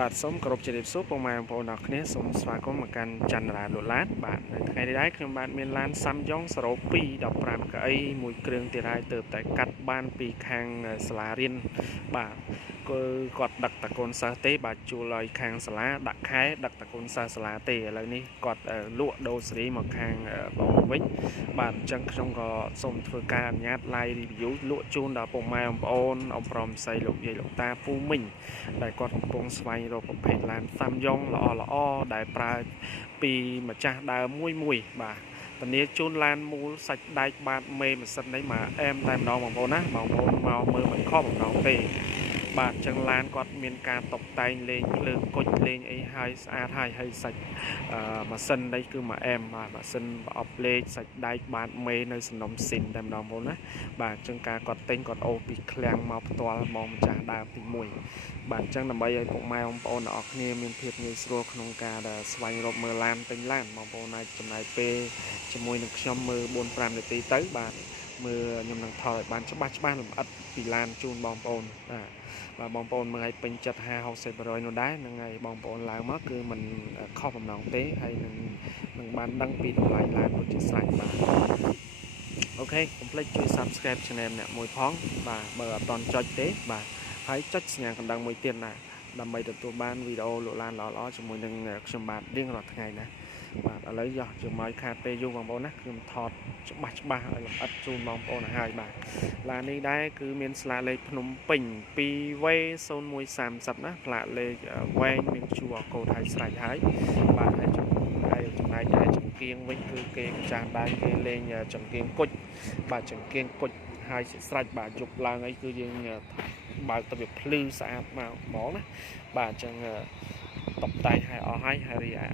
បាទសូមគោរពជម្រាបសួរពុកម៉ែបងប្អូនទាំងគ្នាសូមស្វាគមន៍មកកាន់ច័ន្ទរាលូឡានបាទនៅថ្ងៃនេះដែរខ្ញុំបាទមានឡាន Samsung 02 15កៅអីមួយគ្រឿងទៀតហើយទើបតែកាត់បានពីខាងសាលារៀនបាទគឺគាត់ដឹកតកូនសិស្សទេបាទជួលឲ្យខាងសាលាដាក់ខែដឹកតកូនសិស្សសាលាទេឥឡូវនេះគាត់លក់ដូរសេរីមកខាងបងវិញបាទអញ្ចឹងខ្ញុំក៏សូមធ្វើការអនុញ្ញាត live review លក់ជូនដល់ពុកម៉ែបងប្អូនអ៊ំប្រុសស្រីលោកយាយលោកតាពូមីងដែលគាត់កំពុងស្វែងរកប្រភេទឡាន Samsung ល្អដែលប្រើពីម្ចាស់ដើមមួយបាទធានាជូនឡានមូលសាច់ដែកបាតមេម៉ាស៊ីននេះមកអែមតែម្ដងបងប្អូនណាបងប្អូនមកមើលមិនខុសម្ដងទេបាទចឹងឡានគាត់មានការតុបតែងលេងភ្លើងគុជលេងអីហើយស្អាតហើយសាច់ម៉ាស៊ីននេះគឺមកអែមបាទម៉ាស៊ីនប្រអប់លេខសាច់ដែកបាតមេនៅសំណុំស៊ីនតែម្ដងបងប្អូនណាបាទចឹងការគាត់ទិញគាត់អូសពីឃ្លាំងមកផ្ទាល់មកម្ចាស់ដើមទី1បាទចឹងដើម្បីឲ្យពុកម៉ែបងប្អូនទាំងអស់គ្នាមានភាពងាយស្រួលក្នុងការស្វែងរកមើលឡានទិញឡានបងប្អូនអាចចំណាយពេលជាមួយនឹងខ្ញុំមើល 4-5 នាទីទៅបាទមើលខ្ញុំនឹងថតឲ្យបានច្បាស់លម្អិតពីឡានជូនបងប្អូនបាទបងប្អូនមើលឲ្យពេញចិត្ត 50-60% នោះដែរហ្នឹងហើយបងប្អូនឡើងមកគឺมันខុសបំណងទេហើយនឹងបានដឹងពីតម្លៃឡានដូចជាស្រេចបាទអូខេកុំភ្លេចជួយ Subscribe Channel អ្នកមួយផងបាទបើអត់ទាន់ចុចទេបាទហើយចុចសញ្ញាកណ្ដឹងមួយទៀតណាដើម្បីទទួលបានវីដេអូលក់ឡានល្អៗជាមួយនឹងខ្ញុំបាទរៀងរាល់ថ្ងៃណាបាទឥឡូវយកជើងមកខាតពេលយូរបងប្អូនណាខ្ញុំថតច្បាស់ឲ្យលម្អិតជូនបងប្អូនឲ្យហើយបាទឡាននេះដែរគឺមានស្លាកលេខភ្នំពេញ 2W0130 ណាផ្លាកលេខវែងមាន QR code ហើយស្រេចហើយបាទហើយចំណែកឯចង្គៀងវិញគឺគេម្ចាស់ដែរគេលេងចង្គៀងគុជបាទចង្គៀងគុជហើយស្រេចបាទយប់ឡើងអីគឺយើងបើកទៅវាភ្លឺស្អាតមកហ្មងណាបាទអញ្ចឹងតុបតែងឲ្យអស់ហើយ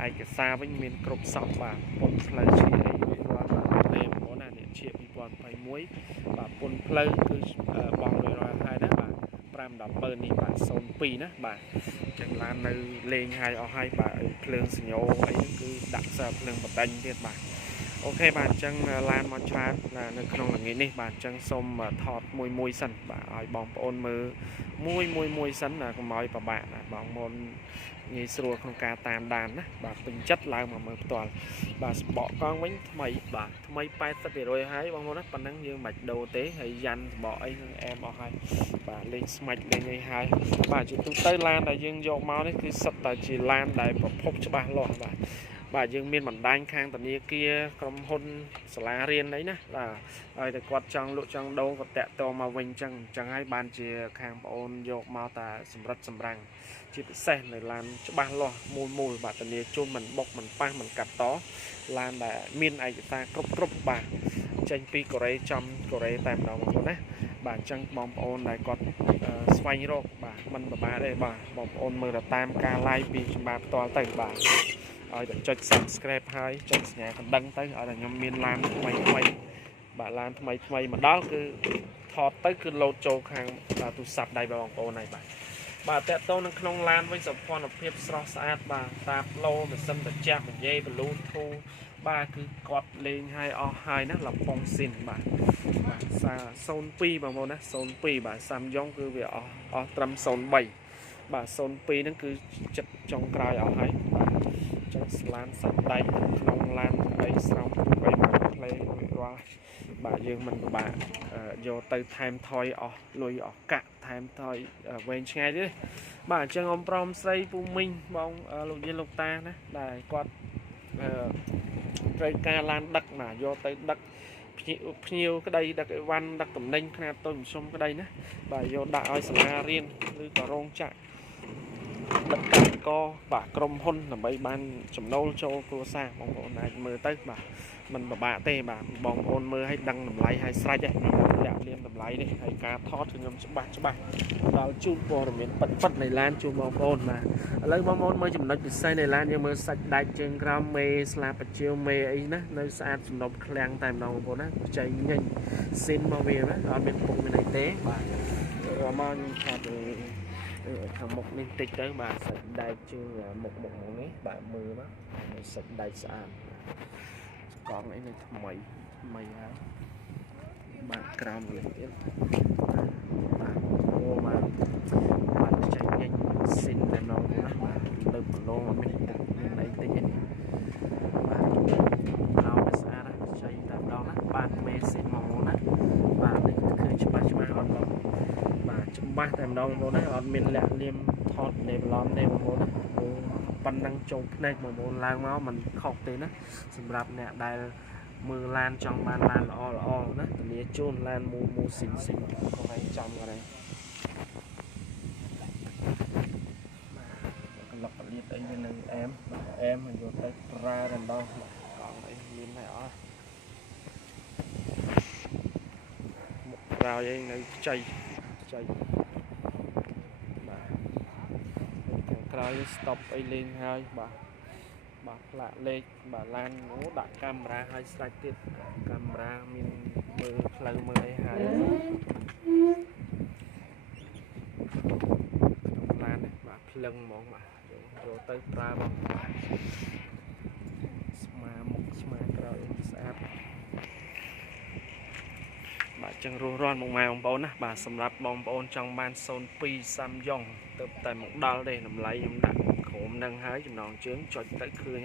ឯកសារវិញមានគ្រប់សពបាទពុនផ្លូវជាអីរាល់បាទលេបងប្អូនណានេះជា2021បាទពុនផ្លូវគឺបងលុយរាល់ហើយណាបាទ5-10,000នេះបាទ02ណាបាទអញ្ចឹងឡាននៅលេងឲ្យអស់ហើយបាទភ្លើងសញ្ញោអីហ្នឹងគឺដាក់សើភ្លើងបដិញទៀតបាទអូខេបាទអញ្ចឹងឡានមកច្រើននៅក្នុងល្ងាចនេះបាទអញ្ចឹងសូមថតមួយសិនបាទឲ្យបងប្អូនមើលមួយសិនណាកុំឲ្យប្របាក់ណាបងប្អូនងាយស្រួលក្នុងការតាមដានណាបាទពេញចិត្តឡើងមកមើលផ្ទាល់បាទសបកកង់វិញថ្មីបាទថ្មី 80% ហើយបងប្អូនណាប៉ុណ្ណឹងយើងមិនបាច់ដូរទេហើយយ៉ាន់សបកអីនឹងអែមអស់ហើយបាទលេងស្មាច់លេងអីហើយបាទជាទូទៅឡានដែលយើងយកមកនេះគឺសុទ្ធតែជាឡានដែលប្រភពច្បាស់លាស់បាទយើងមានបណ្ដាញខាងធនាគារក្រុមហ៊ុនសាលារៀនអីណាបាទហើយតែគាត់ចង់លក់ចង់ដូរគាត់តាក់ទងមកវិញអញ្ចឹងហើយបានជាខាងបងអូនយកមកតែសម្រិតសម្រាំងជាពិសេសនៅឡានច្បាស់លាស់មូលបាទធនាជូនមិនបុកមិនប៉ះមិនកាត់តឡានដែលមានឯកសារគ្រប់បាទចេញពីកូរ៉េចំកូរ៉េតែម្ដងបងប្អូនណាបាទអញ្ចឹងបងប្អូនដែលគាត់ស្វែងរកបាទមិនពិបាកទេបាទបងប្អូនមើលតាមការ live ពីខ្ញុំបាទផ្ទាល់ទៅបាទឲ្យតែចុច Subscribe ហើយចុចសញ្ញាកណ្ដឹងទៅឲ្យតែខ្ញុំមានឡានថ្មីបាទឡានថ្មីមកដល់គឺថតទៅគឺលោតចូលខាងទូរស័ព្ទដៃបងប្អូនហើយបាទតើតោនៅក្នុងឡានវិញសោភ័ណភាពស្រស់ស្អាតបាទតាប់ឡូម៉ាស៊ីនត្រជាក់បញ្ញាបលូធូបាទគឺគាត់លេងឲ្យអស់ហើយណាលំពងស៊ីនបាទសា02បងប្អូនណា02បាទ Samsung គឺវាអស់ត្រឹម03បាទ02ហ្នឹងគឺចិត្តចុងក្រោយអស់ហើយបាទចុះឡានសាច់ដៃក្នុងឡានអីស្រោមអីមកផ្លេរួចរាល់បាទយើងមិនពិបាកយកទៅថែមថយអស់លុយអស់កាក់ថែមថយវែងឆ្ងាយទេបាទអញ្ចឹងអ៊ំប្រុសស្រីពូមីងបងលោកយាយលោកតាណាដែលគាត់ត្រូវការឡានដឹកណាយកទៅដឹកភ្ញៀវក្តីដឹកអីវ៉ាន់ដឹកតំណែងខ្នាតតូចមធ្យមក្តីណាបាទយកដាក់ឲ្យសាលារៀនឬក៏រោងចក្រដឹកកម្មករបាទក្រុមហ៊ុនដើម្បីបានចំណូលចូលគ្រួសារបងប្អូនអាចមើលទៅបាទมันពិបាកទេបាទបងប្អូនមើលឲ្យដឹងតម្លៃឲ្យស្រេចហ្នឹងលាក់លៀមតម្លៃនេះហើយការថតខ្ញុំច្បាស់ដល់ជូនព័ត៌មានពិតនៃឡានជូនបងប្អូនបាទឥឡូវបងប្អូនមើលចំណុចពិសេសនៃឡានយើងមើលសាច់ដែកជើងក្រោមមេស្លាបបញ្ជាវមេអីណានៅស្អាតសំណុំឃ្លាំងតែម្ដងបងប្អូនណាចៃញញស៊ីនមកវាណាអត់មានពុកមានអីទេបាទមកខ្ញុំថតខាងមុខនេះតិចទៅបាទសាច់ដែកជើងមុខនេះបាទមើលមកសាច់ដែកស្អាតកង់នេះនៅថ្មីហើយបាទក្រោមនេះទៀតបាទអូបាទចៃញញស៊ីនតែម្ដងណា ច្បាស់តែម្ដងបងប្អូនណាអត់មានលាក់លៀមថតនៃប្លន់ទេបងប្អូនណាប៉ុណ្ណឹងចូលភ្នែកបងប្អូនឡើងមកមិនខុសទេណាសម្រាប់អ្នកដែលមើលឡានចង់បានឡានល្អណាធានាជូនឡានមូស៊ីងកន្លែងចំកន្លែងក្លុកលៀតអីវានៅអែមមកយកទៅប្រើតែម្ដងកង់អីមានហើយអស់មុខក្រោយអីនៅខ្ចីបាទខាងក្រោយ stop អីលេងហើយបាទផ្លាកលេខបាទឡានអូដាក់កាមេរ៉ាឲ្យស្រេចទៀតកាមេរ៉ាមានមើលផ្លូវមើលអីហើយក្នុងឡាននេះបាទភ្លឹងហ្មងបាទយកទៅប្រើបងស្មាមុខស្មាក្រោយស្អាតបាទចឹងរស់រាន់មកម៉ែបងប្អូនណាបាទសម្រាប់បងប្អូនចង់បាន02សាំយ៉ុងទៅតែមកដល់ទេតម្លៃខ្ញុំដាក់ក្រុមនឹងហើយចំណងជើងចុចទៅឃើញ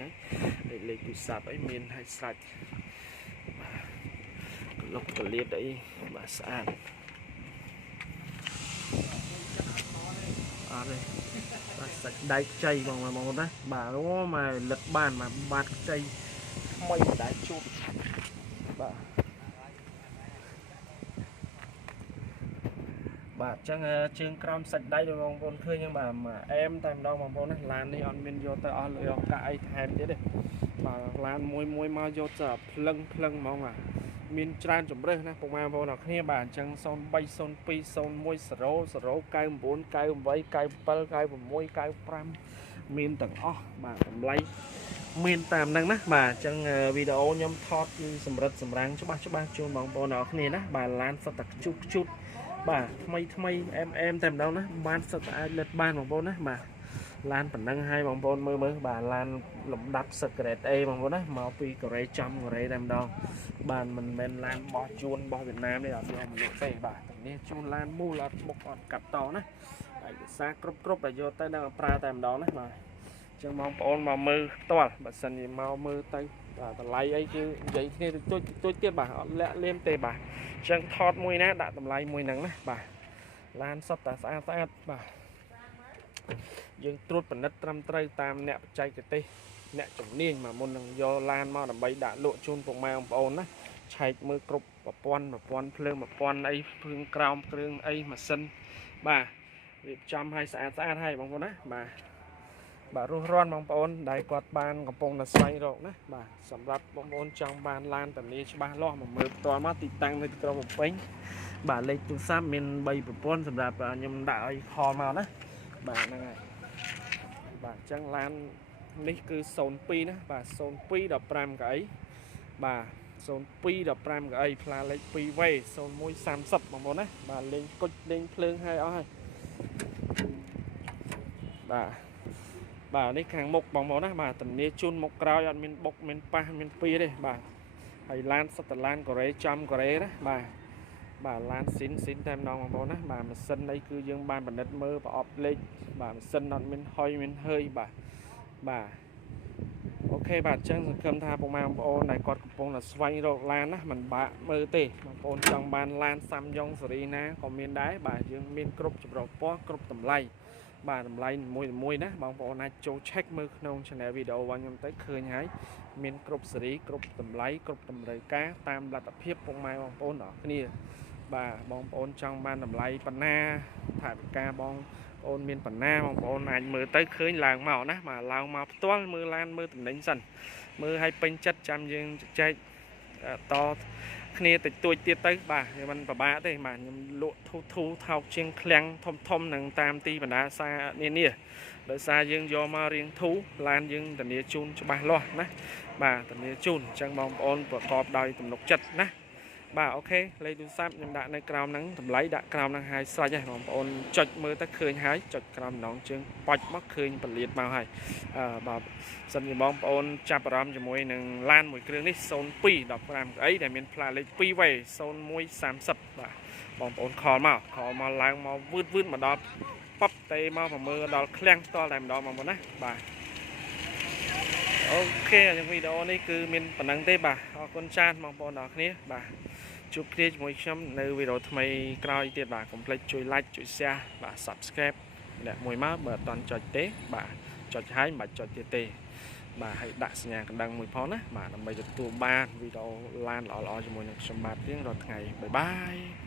ហើយលេខទូរស័ព្ទអីមានឲ្យស្រេចលុកកលៀតអីបាទស្អាតអត់ទេបាទសាច់ដៃខ្ចីបងប្អូនណាបាទអូមកលឹកបានមកបាត់ខ្ចីថ្មីដែលជូតបាទចឹងជើងក្រោមសាច់ដៃបងប្អូនឃើញហ្នឹងបាទមកអែមតែម្ដងបងប្អូនណាឡាននេះអត់មានយកទៅអស់លុយអស់កាក់អីថែមទៀតទេបាទឡានមួយមកយកទៅភ្លឹងហ្មងបាទមានច្រើនជម្រើសណាពុកម៉ែបងប្អូនអរគ្នាបាទអញ្ចឹង03 02 01 00 99 98 97 96 95មានទាំងអស់បាទតម្លៃមានតាមហ្នឹងណាបាទអញ្ចឹងវីដេអូខ្ញុំថតគឺសម្រិតសម្រាំងច្បាស់ជូនបងប្អូនអរគ្នាណាបាទឡានសុទ្ធតែខ្ជូតបាទថ្មីអែមតែម្ដងណាបានសុទ្ធតែអាចលិតបានបងប្អូនណាបាទឡានប៉ុណ្ណឹងឲ្យបងប្អូនមើលបាទឡានលំដាប់សឹកក្រេត A បងប្អូនណាមកពីកូរ៉េចំកូរ៉េតែម្ដងបាទមិនមែនឡានបោះជួនបោះវៀតណាមទេអត់យកមកលក់ទេបាទនេះជួនឡានមូលអត់បុកអត់កាត់តណាឯកសារគ្រប់តែយកទៅដល់ប្រើតែម្ដងណាបាទអញ្ចឹងបងប្អូនមកមើលផ្ទាល់បើសិនជាមកមើលទៅបាទតម្លៃអីគឺនិយាយគ្នាទុយទៀតបាទអត់លាក់លៀមទេបាទអញ្ចឹងថតមួយណាដាក់តម្លៃមួយហ្នឹងណាបាទឡានសុទ្ធតែស្អាតបាទយើងត្រួតពិនិត្យត្រឹមត្រូវតាមអ្នកបច្ចេកទេសអ្នកជំនាញមកមុននឹងយកឡានមកដើម្បីដាក់លក់ជូនពុកម៉ែបងប្អូនណាឆែកមើលគ្រប់ប្រព័ន្ធភ្លើងប្រព័ន្ធអីភ្លើងក្រោមគ្រឿងអីម៉ាស៊ីនបាទរៀបចំឲ្យស្អាតឲ្យបងប្អូនណាបាទរស់រាន់បងប្អូនដែលគាត់បានកំពុងតែស្វែងរកណាបាទសម្រាប់បងប្អូនចង់បានឡានតានីច្បាស់លាស់មកមើលផ្ទាល់មកទីតាំងនៅទីក្រុងភ្នំពេញបាទលេខទូរស័ព្ទមាន3ប្រព័ន្ធសម្រាប់ខ្ញុំដាក់ឲ្យខលមកណាបាទហ្នឹងហើយបាទអញ្ចឹងឡាននេះគឺ02ណាបាទ02 15កៅអីបាទ02 15កៅអីផ្លាលេខ 2V 01 30បងប្អូនណាបាទលេងគុជលេងភ្លើងឲ្យអស់ហើយបាទនេះខាងមុខបងប្អូនណាបាទធានាជូនមុខក្រោយអត់មានបុកមានប៉ះមានពីទេបាទហើយឡានសុទ្ធតែឡានកូរ៉េចំកូរ៉េណាបាទឡានស៊ីនតែម្ដងបងប្អូនណាបាទម៉ាស៊ីនអីគឺយើងបានពិនិត្យមើលប្រអប់លេខបាទម៉ាស៊ីនអត់មានហុយមានhơiបាទអូខេបាទអញ្ចឹងសង្ឃឹមថាពុកម៉ែបងប្អូនដែលគាត់កំពុងតែស្វែងរកឡានណាមិនបាក់មើលទេបងប្អូនចង់បានឡានសាំយ៉ុងស៊េរីណាក៏មានដែរបាទយើងមានគ្រប់ចម្រុះពណ៌គ្រប់តម្លៃបាទតម្លៃមួយណាបងប្អូនអាចចូល check មើលក្នុង channel វីដេអូរបស់ខ្ញុំទៅឃើញហើយមានគ្រប់ស៊េរីគ្រប់តម្លៃគ្រប់តម្រូវការតាមលទ្ធភាពពុកម៉ែបងប្អូនអរគ្នាបាទបងប្អូនចង់បានតម្លៃប៉ុណ្ណាថវិកាបងប្អូនមានប៉ុណ្ណាបងប្អូនអាចមើលទៅឃើញឡើងមកណាបាទឡើងមកផ្ទាល់មើលឡានមើលតំណែងសិនមើលឲ្យពេញចិត្តចាំយើងចែកតគ្នាតិចតួចទៀតទៅបាទវាមិនពិបាកទេបាទខ្ញុំលក់ធូថោកជាងឃ្លាំងធំនឹងតាមទីបណ្ដាសានានាដោយសារយើងយកមករៀងធូឡានយើងធានាជូនច្បាស់លាស់ណាបាទធានាជូនអញ្ចឹងបងប្អូនប្រកបដោយទំនុកចិត្តណាបាទអូខេលេខទូរស័ព្ទខ្ញុំដាក់នៅក្រោមហ្នឹងតម្លៃដាក់ក្រោមហ្នឹងហើយស្រេចហើយបងប្អូនចុចមើលទៅឃើញហើយចុចក្រោមម្ដងជើងប៉ាច់មកឃើញពលាតមកហើយបាទសិនជាបងប្អូនចាប់អារម្មណ៍ជាមួយនឹងឡានមួយគ្រឿងនេះ02 15កៅអីដែលមានផ្លាកលេខ 2V 01 30បាទបងប្អូនខលមកឡើងមកវឺតមកដល់ប៉ាប់តេមកមើលដល់ឃ្លាំងផ្ទាល់តែម្ដងបងប្អូនណាបាទអូខេអញ្ចឹងវីដេអូនេះគឺមានប៉ុណ្ណឹងទេបាទអរគុណច្រើនបងប្អូនអរគ្នាបាទ ជួបគ្នាជាមួយខ្ញុំនៅវីដេអូថ្មីក្រោយទៀតបាទកុំភ្លេចជួយ like ជួយ share បាទ subscribe អ្នកមួយមកបើអត់ទាន់ចុចទេបាទចុចហើយមិនបាច់ចុចទៀតទេបាទហើយដាក់សញ្ញាកណ្ដឹងមួយផងណាបាទដើម្បីទទួលបានវីដេអូឡានល្អៗជាមួយនឹងខ្ញុំបាទរៀងរាល់ថ្ងៃបាយបាយ